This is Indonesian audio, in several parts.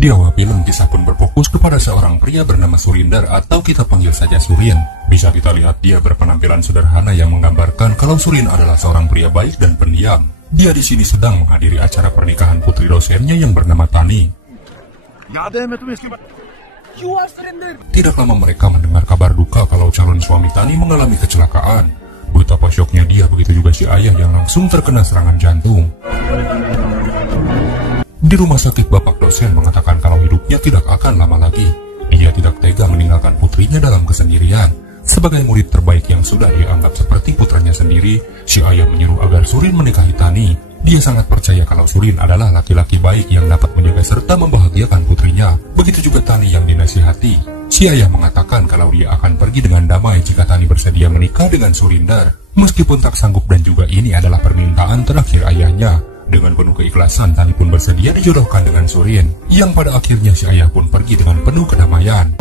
Di awal film, kisah pun berfokus kepada seorang pria bernama Surinder atau kita panggil saja Surin. Bisa kita lihat dia berpenampilan sederhana yang menggambarkan kalau Surin adalah seorang pria baik dan pendiam. Dia di sini sedang menghadiri acara pernikahan putri dosennya yang bernama Tani. Tidak lama mereka mendengar kabar duka kalau calon suami Tani mengalami kecelakaan. Betapa syoknya dia, begitu juga si ayah yang langsung terkena serangan jantung. Di rumah sakit, bapak dosen mengatakan kalau hidupnya tidak akan lama lagi. Dia tidak tega meninggalkan putrinya dalam kesendirian. Sebagai murid terbaik yang sudah dianggap seperti putranya sendiri, si ayah menyuruh agar Surin menikahi Tani. Dia sangat percaya kalau Surin adalah laki-laki baik yang dapat menjaga serta membahagiakan putrinya. Begitu juga Tani yang dinasihati. Si ayah mengatakan kalau dia akan pergi dengan damai jika Tani bersedia menikah dengan Surinder. Meskipun tak sanggup dan juga ini adalah permintaan terakhir ayahnya. Dengan penuh keikhlasan, Tani pun bersedia dijodohkan dengan Surin, yang pada akhirnya si ayah pun pergi dengan penuh kedamaian.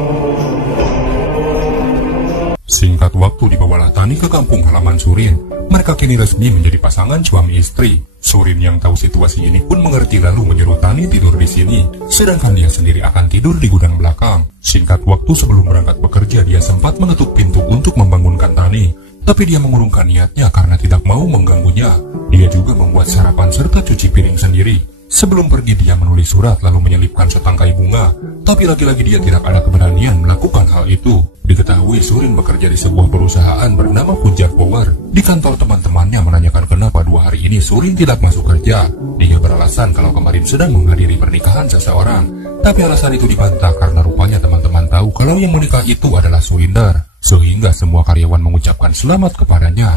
Singkat waktu dibawalah Tani ke kampung halaman Surin. Mereka kini resmi menjadi pasangan suami istri. Surin yang tahu situasi ini pun mengerti lalu menyuruh Tani tidur di sini, sedangkan dia sendiri akan tidur di gudang belakang. Singkat waktu sebelum berangkat bekerja, dia sempat menutup pintu untuk membangunkan Tani. Tapi dia mengurungkan niatnya karena tidak mau mengganggunya. Dia juga membuat sarapan serta cuci piring sendiri. Sebelum pergi dia menulis surat lalu menyelipkan setangkai bunga. Tapi lagi-lagi dia tidak ada keberanian melakukan hal itu. Diketahui Surin bekerja di sebuah perusahaan bernama Pujar Power. Di kantor teman-temannya menanyakan kenapa 2 hari ini Surin tidak masuk kerja. Dia beralasan kalau kemarin sedang menghadiri pernikahan seseorang. Tapi alasan itu dibantah karena rupanya teman-teman tahu kalau yang menikah itu adalah Surinder. Sehingga semua karyawan mengucapkan selamat kepadanya.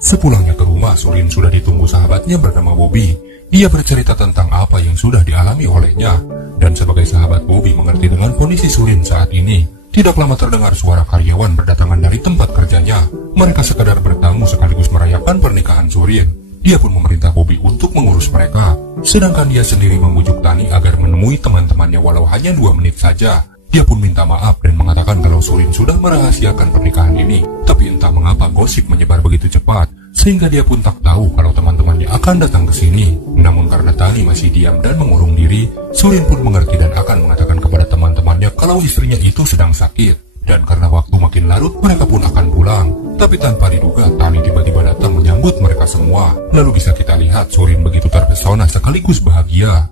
Sepulangnya ke rumah, Surin sudah ditunggu sahabatnya bernama Bobby. Ia bercerita tentang apa yang sudah dialami olehnya. Dan sebagai sahabat, Bobby mengerti dengan kondisi Surin saat ini. Tidak lama terdengar suara karyawan berdatangan dari tempat kerjanya. Mereka sekadar bertamu sekaligus merayakan pernikahan Surin. Dia pun memerintah Bobby untuk mengurus mereka. Sedangkan dia sendiri membujuk Tani agar menemui teman-temannya walau hanya 2 menit saja. Dia pun minta maaf dan mengatakan kalau Surin sudah merahasiakan pernikahan ini. Tapi entah mengapa gosip menyebar begitu cepat, sehingga dia pun tak tahu kalau teman-temannya akan datang ke sini. Namun karena Tani masih diam dan mengurung diri, Surin pun mengerti dan akan mengatakan kepada teman-temannya kalau istrinya itu sedang sakit. Dan karena waktu makin larut, mereka pun akan pulang. Tapi tanpa diduga, Tani tiba-tiba datang menyambut mereka semua. Lalu bisa kita lihat Surin begitu terpesona sekaligus bahagia.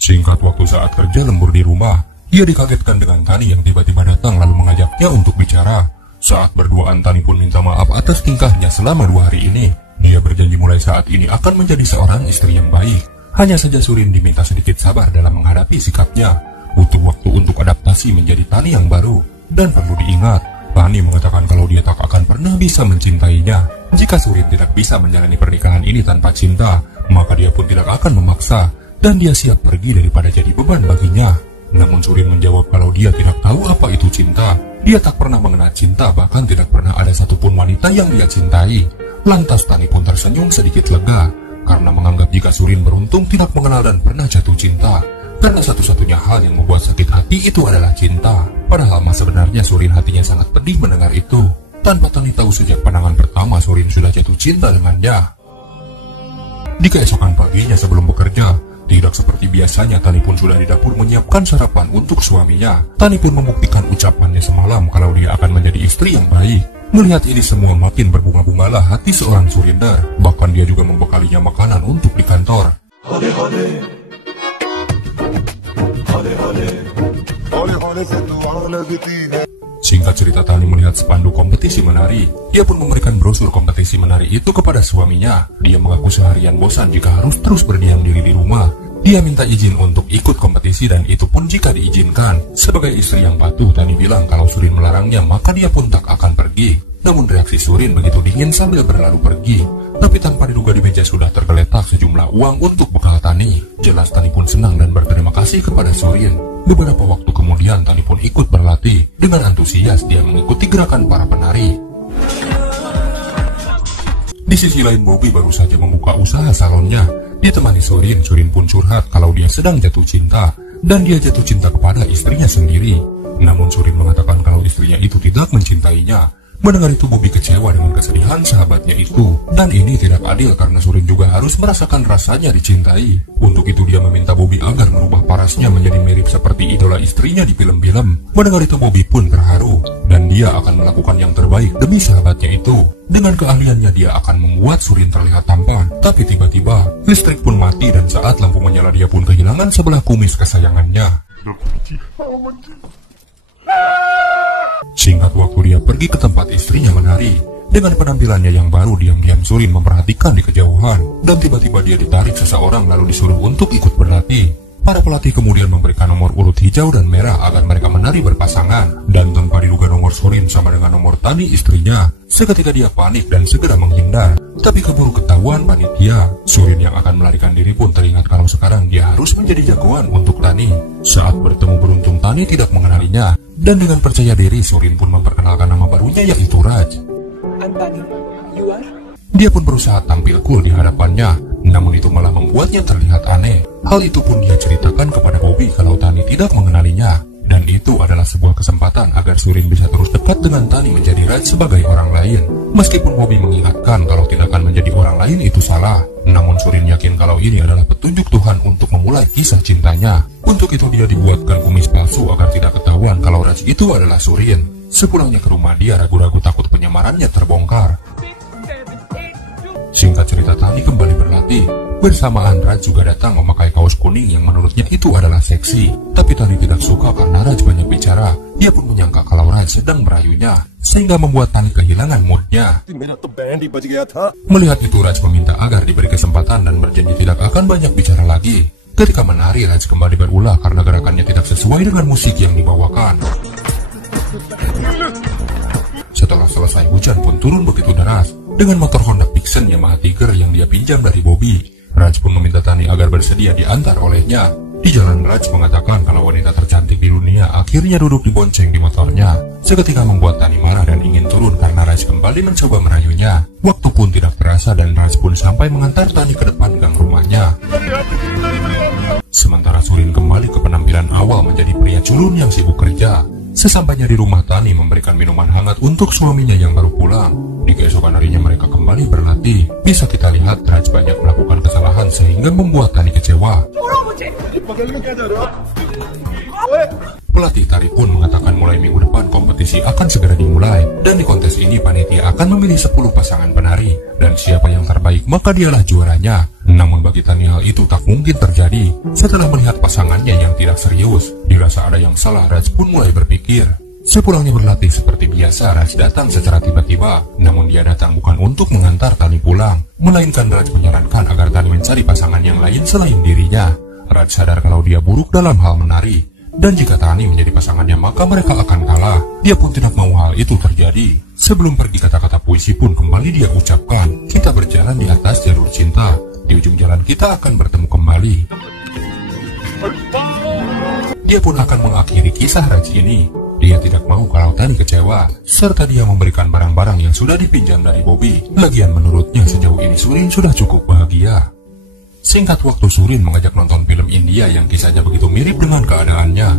Singkat waktu saat kerja lembur di rumah, ia dikagetkan dengan Tani yang tiba-tiba datang lalu mengajaknya untuk bicara. Saat berduaan, Tani pun minta maaf atas tingkahnya selama 2 hari ini. Dia berjanji mulai saat ini akan menjadi seorang istri yang baik. Hanya saja Surin diminta sedikit sabar dalam menghadapi sikapnya. Butuh waktu untuk adaptasi menjadi Tani yang baru. Dan perlu diingat, Tani mengatakan kalau dia tak akan pernah bisa mencintainya. Jika Surin tidak bisa menjalani pernikahan ini tanpa cinta, maka dia pun tidak akan memaksa. Dan dia siap pergi daripada jadi beban baginya. Namun Surin menjawab kalau dia tidak tahu apa itu cinta. Dia tak pernah mengenal cinta, bahkan tidak pernah ada satupun wanita yang dia cintai. Lantas Tani pun tersenyum sedikit lega, karena menganggap jika Surin beruntung tidak mengenal dan pernah jatuh cinta. Karena satu-satunya hal yang membuat sakit hati itu adalah cinta. Padahal sebenarnya Surin hatinya sangat pedih mendengar itu. Tanpa Tani tahu sejak pandangan pertama Surin sudah jatuh cinta dengannya. Di keesokan paginya sebelum bekerja, tidak seperti biasanya, Tani pun sudah di dapur menyiapkan sarapan untuk suaminya. Tani pun membuktikan ucapannya semalam kalau dia akan menjadi istri yang baik. Melihat ini semua makin berbunga-bungalah hati seorang Surinder. Bahkan dia juga membekalinya makanan untuk di kantor. Singkat cerita, Tani melihat spanduk kompetisi menari. Dia pun memberikan brosur kompetisi menari itu kepada suaminya. Dia mengaku seharian bosan jika harus terus berdiam diri di rumah. Dia minta izin untuk ikut kompetisi dan itu pun jika diizinkan. Sebagai istri yang patuh, Tani bilang kalau Surin melarangnya maka dia pun tak akan pergi. Namun reaksi Surin begitu dingin sambil berlalu pergi. Tapi tanpa diduga di meja sudah tergeletak sejumlah uang untuk bekal Tani. Jelas Tani pun senang dan berterima kasih kepada Surin. Beberapa waktu kemudian Tani pun ikut berlatih. Dengan antusias dia mengikuti gerakan para penari. Di sisi lain, Bobby baru saja membuka usaha salonnya. Ditemani Surin, Surin pun curhat kalau dia sedang jatuh cinta. Dan dia jatuh cinta kepada istrinya sendiri. Namun Surin mengatakan kalau istrinya itu tidak mencintainya. Mendengar itu Bobby kecewa dengan kesedihan sahabatnya itu. Dan ini tidak adil karena Surin juga harus merasakan rasanya dicintai. Untuk itu dia meminta Bobby agar merubah parasnya menjadi mirip seperti idola istrinya di film-film. Mendengar itu Bobby pun terharu. Dan dia akan melakukan yang terbaik demi sahabatnya itu. Dengan keahliannya dia akan membuat Surin terlihat tampan. Tapi tiba-tiba listrik pun mati dan saat lampu menyala dia pun kehilangan sebelah kumis kesayangannya. Singkat waktu dia pergi ke tempat istrinya menari. Dengan penampilannya yang baru, diam-diam Surin memperhatikan di kejauhan. Dan tiba-tiba dia ditarik seseorang lalu disuruh untuk ikut berlatih. Para pelatih kemudian memberikan nomor urut hijau dan merah agar mereka menari berpasangan. Dan tanpa diduga nomor Surin sama dengan nomor Tani istrinya. Seketika dia panik dan segera menghindar. Tapi keburu ketahuan panitia. Surin yang akan melarikan diri pun teringat kalau sekarang dia harus menjadi jagoan untuk Tani. Saat bertemu beruntung Tani tidak mengenalinya. Dan dengan percaya diri Surin pun memperkenalkan nama barunya yaitu Raj. Dia pun berusaha tampil cool di hadapannya. Namun itu malah membuatnya terlihat aneh. Hal itu pun dia ceritakan kepada Bobby kalau Tani tidak mengenalinya. Dan itu adalah sebuah kesempatan agar Surin bisa terus dekat dengan Tani menjadi Raj sebagai orang lain. Meskipun Bobby mengingatkan kalau tindakan menjadi orang lain itu salah. Namun Surin yakin kalau ini adalah petunjuk Tuhan untuk memulai kisah cintanya. Untuk itu dia dibuatkan kumis palsu agar tidak ketahuan kalau Raj itu adalah Surin. Sepulangnya ke rumah dia ragu-ragu takut penyamarannya terbongkar. Singkat cerita Tani kembali berlatih. Bersamaan Raj juga datang memakai kaos kuning yang menurutnya itu adalah seksi. Tapi Tani tidak suka karena Raj banyak bicara. Dia pun menyangka kalau Raj sedang merayunya, sehingga membuat Tani kehilangan moodnya. Melihat itu Raj meminta agar diberi kesempatan dan berjanji tidak akan banyak bicara lagi. Ketika menari Raj kembali berulah karena gerakannya tidak sesuai dengan musik yang dibawakan. Setelah selesai hujan pun turun begitu deras. Dengan motor Honda Vixen Yamaha Tiger yang dia pinjam dari Bobby, Raj pun meminta Tani agar bersedia diantar olehnya. Di jalan Raj mengatakan kalau wanita tercantik di dunia akhirnya duduk dibonceng di motornya. Seketika membuat Tani marah dan ingin turun karena Raj kembali mencoba merayunya. Waktu pun tidak terasa dan Raj pun sampai mengantar Tani ke depan gang rumahnya. Sementara Surin kembali ke penampilan awal menjadi pria culun yang sibuk kerja. Sesampainya di rumah Tani memberikan minuman hangat untuk suaminya yang baru pulang. Di keesokan harinya mereka kembali berlatih. Bisa kita lihat Raj banyak melakukan kesalahan sehingga membuat Tani kecewa. Pelatih tari pun mengatakan mulai minggu depan kompetisi akan segera dimulai. Dan di kontes ini panitia akan memilih 10 pasangan penari. Dan siapa yang terbaik maka dialah juaranya. Namun bagi Tani hal itu tak mungkin terjadi. Setelah melihat pasangannya yang tidak serius, dirasa ada yang salah, Raj pun mulai berpikir. Sepulangnya berlatih seperti biasa, Raj datang secara tiba-tiba. Namun dia datang bukan untuk mengantar Tani pulang, melainkan Raj menyarankan agar Tani mencari pasangan yang lain selain dirinya. Raj sadar kalau dia buruk dalam hal menari. Dan jika Tani menjadi pasangannya maka mereka akan kalah. Dia pun tidak mau hal itu terjadi. Sebelum pergi kata-kata puisi pun kembali dia ucapkan. Kita berjalan di atas jalur cinta. Di ujung jalan kita akan bertemu kembali. Dia pun akan mengakhiri kisah Raj ini. Dia tidak mau kalau Tani kecewa. Serta dia memberikan barang-barang yang sudah dipinjam dari Bobby. Lagian menurutnya sejauh ini Surin sudah cukup bahagia. Singkat waktu Surin mengajak nonton film India yang kisahnya begitu mirip dengan keadaannya.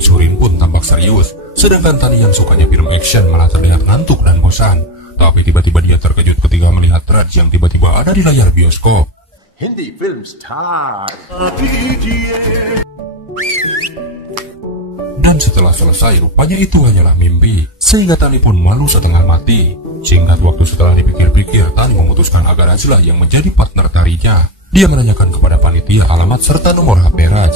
Surin pun tampak serius, sedangkan Tani yang sukanya film action malah terlihat ngantuk dan bosan. Tapi tiba-tiba dia terkejut ketika melihat Raj yang tiba-tiba ada di layar bioskop. Hindi film star. Dan setelah selesai rupanya itu hanyalah mimpi, sehingga Tani pun malu setengah mati. Singkat waktu setelah dipikir-pikir, Tani memutuskan agar Rajlah yang menjadi partner tarinya. Dia menanyakan kepada panitia alamat serta nomor HP Raj.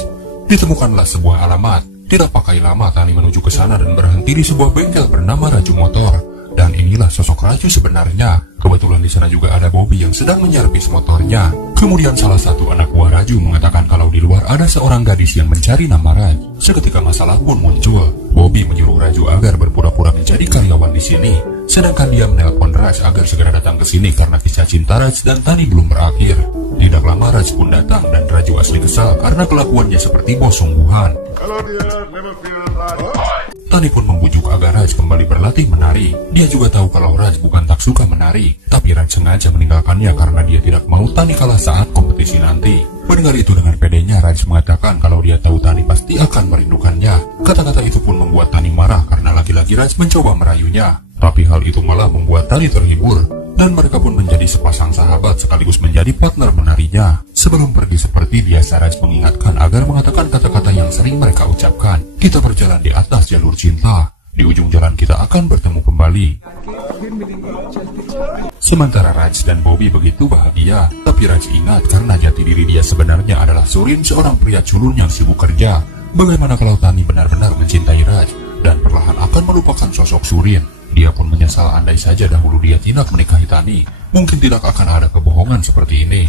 Ditemukanlah sebuah alamat. Tidak pakai lama Tani menuju ke sana dan berhenti di sebuah bengkel bernama Raju Motor. Dan inilah sosok Raju sebenarnya. Kebetulan di sana juga ada Bobby yang sedang menyervis motornya. Kemudian salah satu anak buah Raju mengatakan kalau di luar ada seorang gadis yang mencari nama Raj. Seketika masalah pun muncul. Bobby menyuruh Raju agar berpura-pura menjadi karyawan di sini. Sedangkan dia menelpon Raj agar segera datang ke sini karena kisah cinta Raj dan Tani belum berakhir. Tidak lama Raj pun datang dan Raju asli kesal karena kelakuannya seperti bos sungguhan. Tani pun membujuk agar Raj kembali berlatih menari. Dia juga tahu kalau Raj bukan tak suka menari, tapi Raj sengaja meninggalkannya karena dia tidak mau Tani kalah saat kompetisi nanti. Mendengar itu dengan pedenya, Raj mengatakan kalau dia tahu Tani pasti akan merindukannya. Kata-kata itu pun membuat Tani marah karena lagi-lagi Raj mencoba merayunya. Tapi hal itu malah membuat Tani terhibur, dan mereka pun menjadi sepasang sahabat sekaligus menjadi partner menarinya. Sebelum pergi seperti biasa, Raj mengingatkan agar mengatakan kata-kata yang sering mereka ucapkan. Kita berjalan di atas jalur cinta, di ujung jalan kita akan bertemu kembali. Sementara Raj dan Bobby begitu bahagia, tapi Raj ingat karena jati diri dia sebenarnya adalah Surin, seorang pria culun yang sibuk kerja. Bagaimana kalau Tani benar-benar mencintai Raj dan perlahan akan melupakan sosok Surin? Dia pun menyesal andai saja dahulu dia tidak menikahi Tani. Mungkin tidak akan ada kebohongan seperti ini.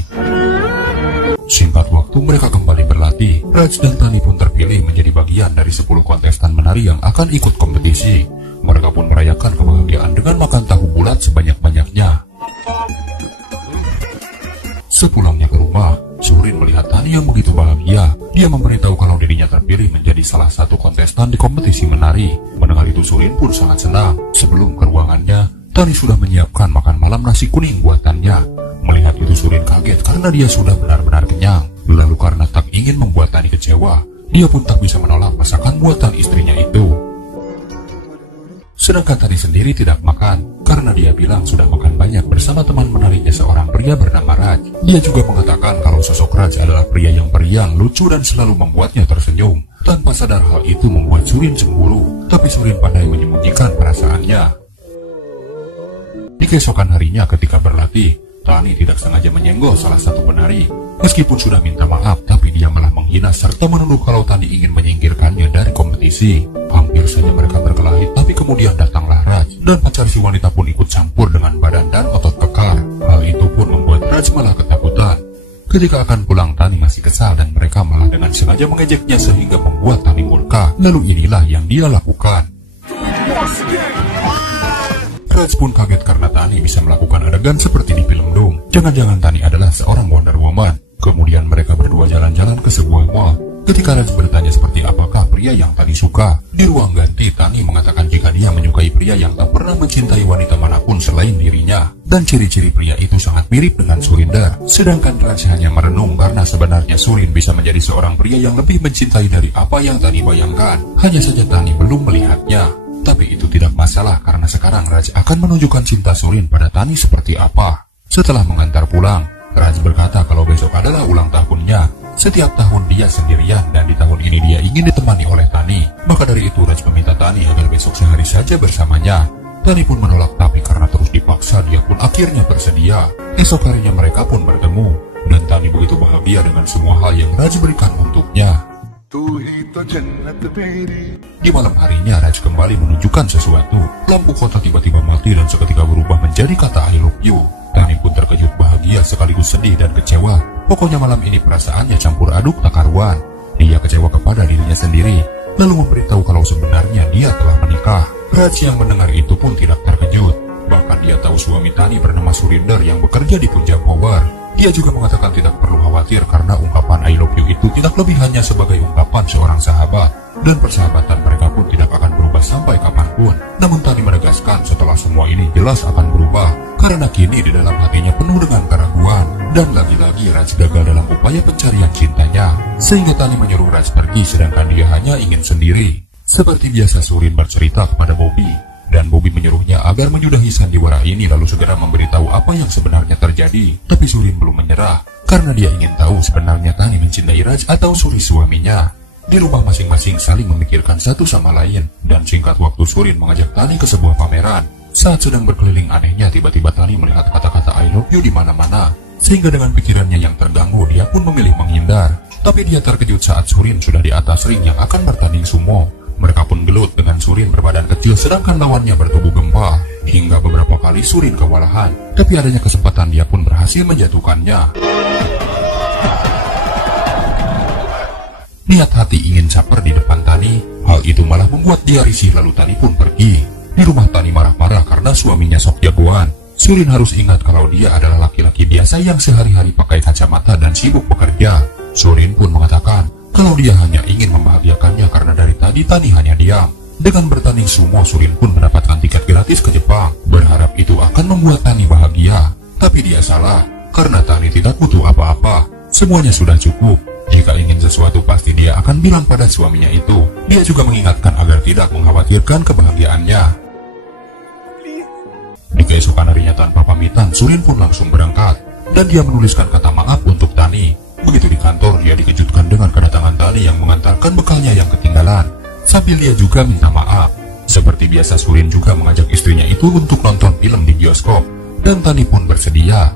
Singkat waktu mereka kembali berlatih. Raj dan Tani pun terpilih menjadi bagian dari 10 kontestan menari yang akan ikut kompetisi. Mereka pun merayakan kebahagiaan dengan makan tahu bulat sebanyak-banyaknya. Sepulangnya ke rumah, Surin melihat Tani yang begitu bahagia. Dia memberitahu kalau dirinya terpilih menjadi salah satu kontestan di kompetisi menari. Mendengar itu Surin pun sangat senang. Sebelum ke ruangannya, Tani sudah menyiapkan makan malam nasi kuning buatannya. Melihat itu Surin kaget karena dia sudah benar-benar kenyang. Lalu karena tak ingin membuat Tani kecewa, dia pun tak bisa menolak masakan buatan istrinya itu. Sedangkan Tani sendiri tidak makan, karena dia bilang sudah makan banyak bersama teman menarinya seorang pria bernama Raj. Dia juga mengatakan kalau sosok Raj adalah pria yang periang, lucu dan selalu membuatnya tersenyum. Tanpa sadar hal itu membuat Surin cemburu, tapi Surin pandai menyembunyikan perasaannya. Di keesokan harinya ketika berlatih, Tani tidak sengaja menyenggol salah satu penari. Meskipun sudah minta maaf, tapi dia malah menghina serta menuduh kalau Tani ingin menyingkirkannya dari kompetisi. Hampir saja mereka berkelahi, tapi kemudian datanglah Raj, dan pacar si wanita pun ikut campur dengan badan dan otot kekar. Hal itu pun membuat Raj malah ketakutan. Ketika akan pulang, Tani masih kesal dan mereka malah dengan sengaja mengejeknya sehingga membuat Tani murka. Lalu inilah yang dia lakukan. Raj pun kaget karena Tani bisa melakukan adegan seperti di film Doom. Jangan-jangan Tani adalah seorang Wonder Woman. Kemudian mereka berdua jalan-jalan ke sebuah mall. Ketika Raj bertanya seperti apakah pria yang Tani suka, di ruang ganti Tani mengatakan jika dia menyukai pria yang tak pernah mencintai wanita manapun selain dirinya. Dan ciri-ciri pria itu sangat mirip dengan Surinder. Sedangkan Raj hanya merenung karena sebenarnya Surin bisa menjadi seorang pria yang lebih mencintai dari apa yang Tani bayangkan. Hanya saja Tani belum melihatnya. Tapi itu tidak masalah karena sekarang Raj akan menunjukkan cinta Surin pada Tani seperti apa. Setelah mengantar pulang, Raj berkata kalau besok adalah ulang tahunnya. Setiap tahun dia sendirian dan di tahun ini dia ingin ditemani oleh Tani. Maka dari itu Raj meminta Tani agar besok sehari saja bersamanya. Tani pun menolak, tapi karena terus dipaksa dia pun akhirnya bersedia. Esok harinya mereka pun bertemu dan Tani begitu bahagia dengan semua hal yang Raj berikan untuknya. Di malam harinya Raj kembali menunjukkan sesuatu. Lampu kota tiba-tiba mati dan seketika berubah menjadi kata I love you. Tani pun terkejut, bahagia sekaligus sedih dan kecewa. Pokoknya malam ini perasaannya campur aduk tak karuan. Dia kecewa kepada dirinya sendiri, lalu memberitahu kalau sebenarnya dia telah menikah. Raj yang mendengar itu pun tidak terkejut. Bahkan dia tahu suami Tani bernama Surinder yang bekerja di Punjab Power. Dia juga mengatakan tidak perlu khawatir karena ungkapan I love you itu tidak lebih hanya sebagai ungkapan seorang sahabat. Dan persahabatan mereka pun tidak akan berubah sampai kapanpun. Namun Tani menegaskan setelah semua ini jelas akan berubah, karena kini di dalam hatinya penuh dengan keraguan. Dan lagi-lagi Raj gagal dalam upaya pencarian cintanya, sehingga Tani menyuruh Raj pergi sedangkan dia hanya ingin sendiri. Seperti biasa Surin bercerita kepada Bobby, dan Bobby menyuruhnya agar menyudahi sandiwara ini lalu segera memberitahu apa yang sebenarnya terjadi. Tapi Surin belum menyerah, karena dia ingin tahu sebenarnya Tani mencintai Raj atau Suri suaminya. Di rumah masing-masing saling memikirkan satu sama lain, dan singkat waktu Surin mengajak Tani ke sebuah pameran. Saat sedang berkeliling anehnya tiba-tiba Tani melihat kata-kata I love you di mana-mana, sehingga dengan pikirannya yang terganggu dia pun memilih menghindar. Tapi dia terkejut saat Surin sudah di atas ring yang akan bertanding sumo. Mereka pun gelut dengan Surin berbadan kecil sedangkan lawannya bertubuh gempa. Hingga beberapa kali Surin kewalahan, tapi adanya kesempatan dia pun berhasil menjatuhkannya. Niat hati ingin caper di depan Tani, hal itu malah membuat dia risih lalu Tani pun pergi. Di rumah Tani marah-marah karena suaminya sok jagoan. Surin harus ingat kalau dia adalah laki-laki biasa yang sehari-hari pakai kacamata dan sibuk bekerja. Surin pun mengatakan kalau dia hanya ingin membahagiakannya karena dari tadi Tani hanya diam. Dengan bertanding sumo, Surin pun mendapatkan tiket gratis ke Jepang, berharap itu akan membuat Tani bahagia. Tapi dia salah, karena Tani tidak butuh apa-apa. Semuanya sudah cukup. Jika ingin sesuatu pasti dia akan bilang pada suaminya itu. Dia juga mengingatkan agar tidak mengkhawatirkan kebahagiaannya. Di keesokan harinya tanpa pamitan, Surin pun langsung berangkat dan dia menuliskan kata maaf untuk Tani. Begitu di kantor, dia dikejutkan dengan kedatangan Tani yang mengantarkan bekalnya yang ketinggalan. Sambil dia juga minta maaf. Seperti biasa, Surin juga mengajak istrinya itu untuk nonton film di bioskop dan Tani pun bersedia.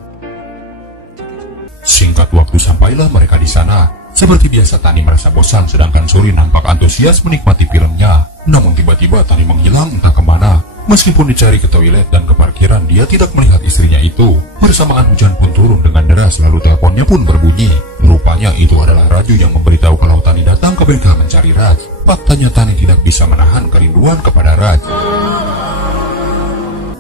Singkat waktu sampailah mereka di sana. Seperti biasa, Tani merasa bosan sedangkan Surin nampak antusias menikmati filmnya. Namun tiba-tiba Tani menghilang entah kemana. Meskipun dicari ke toilet dan ke parkiran, dia tidak melihat istrinya itu. Bersamaan hujan pun turun dengan deras, lalu teleponnya pun berbunyi. Rupanya itu adalah Raju yang memberitahu kalau Tani datang ke bengkel mencari Raj. Faktanya Tani tidak bisa menahan kerinduan kepada Raj.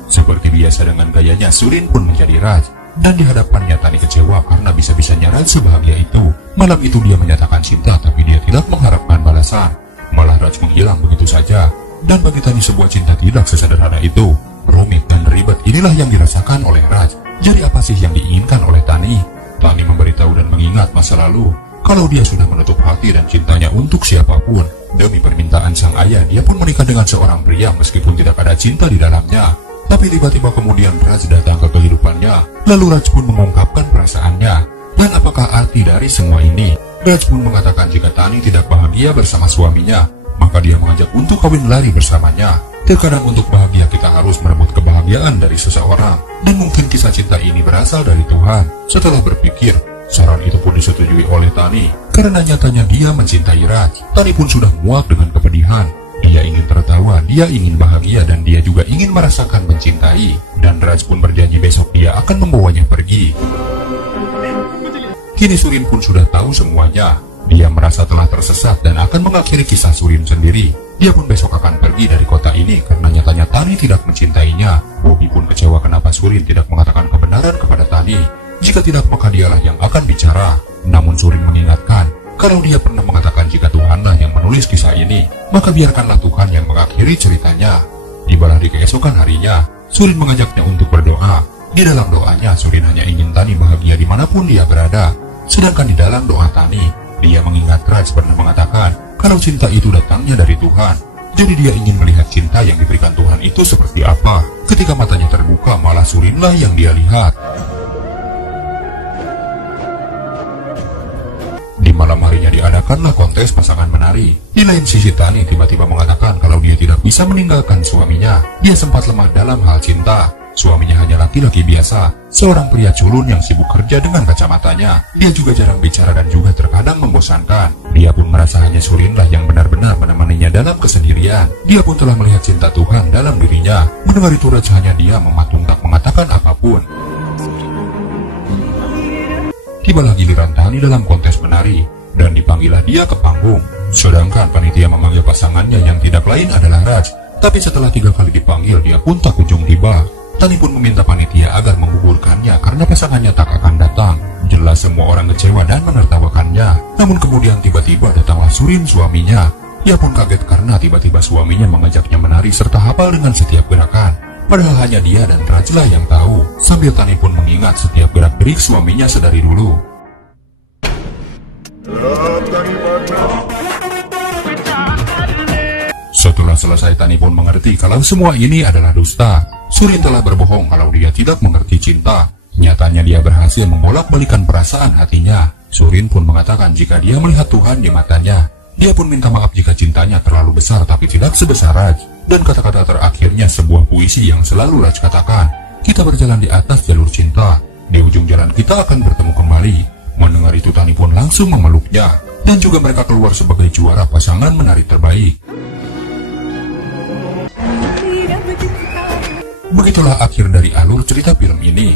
Seperti biasa dengan gayanya, Surin pun menjadi Raj. Dan di hadapannya Tani kecewa karena bisa-bisanya Raj sebahagia itu. Malam itu dia menyatakan cinta, tapi dia tidak mengharapkan balasan. Malah Raj menghilang begitu saja. Dan bagi Tani sebuah cinta tidak sesederhana itu. Rumit dan ribet inilah yang dirasakan oleh Raj. Jadi apa sih yang diinginkan oleh Tani? Tani memberitahu dan mengingat masa lalu. Kalau dia sudah menutup hati dan cintanya untuk siapapun. Demi permintaan sang ayah, dia pun menikah dengan seorang pria meskipun tidak ada cinta di dalamnya. Tapi tiba-tiba kemudian Raj datang ke kehidupannya. Lalu Raj pun mengungkapkan perasaannya. Dan apakah arti dari semua ini? Raj pun mengatakan jika Tani tidak bahagia bersama suaminya, maka dia mengajak untuk kawin lari bersamanya. Terkadang untuk bahagia kita harus merebut kebahagiaan dari seseorang. Dan mungkin kisah cinta ini berasal dari Tuhan. Setelah berpikir, saran itu pun disetujui oleh Tani. Karena nyatanya dia mencintai Raj. Tani pun sudah muak dengan kepedihan. Dia ingin tertawa, dia ingin bahagia, dan dia juga ingin merasakan mencintai. Dan Raj pun berjanji besok dia akan membawanya pergi. Kini Surin pun sudah tahu semuanya. Dia merasa telah tersesat dan akan mengakhiri kisah Surin sendiri. Dia pun besok akan pergi dari kota ini karena nyatanya Tani tidak mencintainya. Bobby pun kecewa kenapa Surin tidak mengatakan kebenaran kepada Tani. Jika tidak, maka dialah yang akan bicara. Namun Surin mengingatkan, kalau dia pernah mengatakan jika Tuhanlah yang menulis kisah ini, maka biarkanlah Tuhan yang mengakhiri ceritanya. Tibalah di keesokan harinya, Surin mengajaknya untuk berdoa. Di dalam doanya, Surin hanya ingin Tani bahagia dimanapun dia berada. Sedangkan di dalam doa Tani, dia mengingat Raj pernah mengatakan kalau cinta itu datangnya dari Tuhan. Jadi dia ingin melihat cinta yang diberikan Tuhan itu seperti apa. Ketika matanya terbuka, malah Surinlah yang dia lihat. Di malam harinya diadakanlah kontes pasangan menari. Di lain sisi Tani tiba-tiba mengatakan kalau dia tidak bisa meninggalkan suaminya. Dia sempat lemah dalam hal cinta. Suaminya hanya laki-laki biasa, seorang pria culun yang sibuk kerja dengan kacamatanya. Dia juga jarang bicara dan juga terkadang membosankan. Dia pun merasa hanya Surinlah yang benar-benar menemaninya dalam kesendirian. Dia pun telah melihat cinta Tuhan dalam dirinya. Mendengar itu Raj hanya dia mematung tak mengatakan apapun. Tibalah giliran Tani dalam kontes menari, dan dipanggillah dia ke panggung. Sedangkan panitia memanggil pasangannya yang tidak lain adalah Raj. Tapi setelah 3 kali dipanggil, dia pun tak kunjung tiba. Tani pun meminta panitia agar menggugurkannya karena pasangannya tak akan datang. Jelas semua orang kecewa dan menertawakannya. Namun kemudian tiba-tiba datanglah Surin suaminya. Ia pun kaget karena tiba-tiba suaminya mengajaknya menari serta hafal dengan setiap gerakan. Padahal hanya dia dan Rajlah yang tahu. Sambil Tani pun mengingat setiap gerak-gerik suaminya sedari dulu. Setelah selesai, Tani pun mengerti kalau semua ini adalah dusta. Surin telah berbohong kalau dia tidak mengerti cinta. Nyatanya dia berhasil membolak-balikan perasaan hatinya. Surin pun mengatakan jika dia melihat Tuhan di matanya. Dia pun minta maaf jika cintanya terlalu besar tapi tidak sebesar Raj. Dan kata-kata terakhirnya sebuah puisi yang selalu Raj katakan. Kita berjalan di atas jalur cinta. Di ujung jalan kita akan bertemu kembali. Mendengar itu Tani pun langsung memeluknya. Dan juga mereka keluar sebagai juara pasangan menari terbaik. Begitulah akhir dari alur cerita film ini.